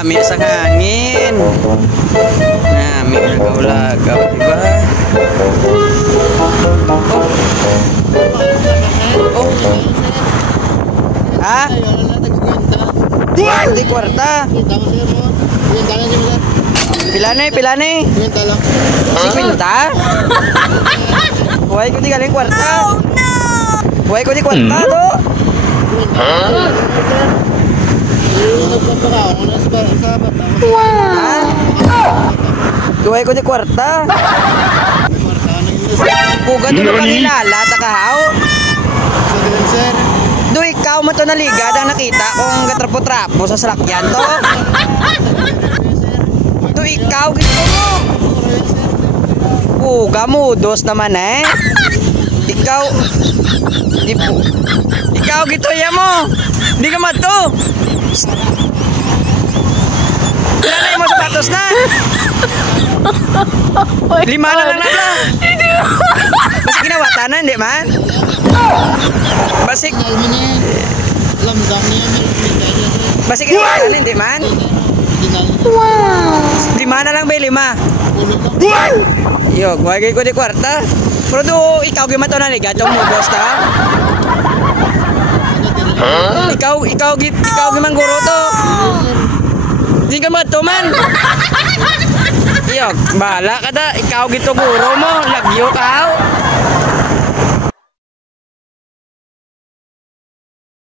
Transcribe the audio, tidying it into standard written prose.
mami sa hangin. Mami lagaw-lagaw, diba? Oh. Ha? Di kwarta. Pila na eh. Si Quinta? Buhay ko di galing kwarta. Buhay ko di kwarta to. Buhay ko di kwarta. Pugad mo pangilala, takahaw. Do ikaw mo to naligad ang nakita kung gatrapo-trapo sa salakyan to. Do ikaw gusto mo. Puga mo, dos naman eh. Ikaw gito ya mo. Hindi ka mato. Wala na yung mga sapatos na. 5 na lang na. Basik ginawatanan, di man? Basik ginawatanan, di man? 5 na lang ba 5? Yo, guwagay ko di kwarta. Pero do, ikaw gimato na ligat yung mugos ka? Ikaw gimang guro to. Di ka mato man. Yo, bahala ka da. Ikaw gito guro mo. Lagyo ka.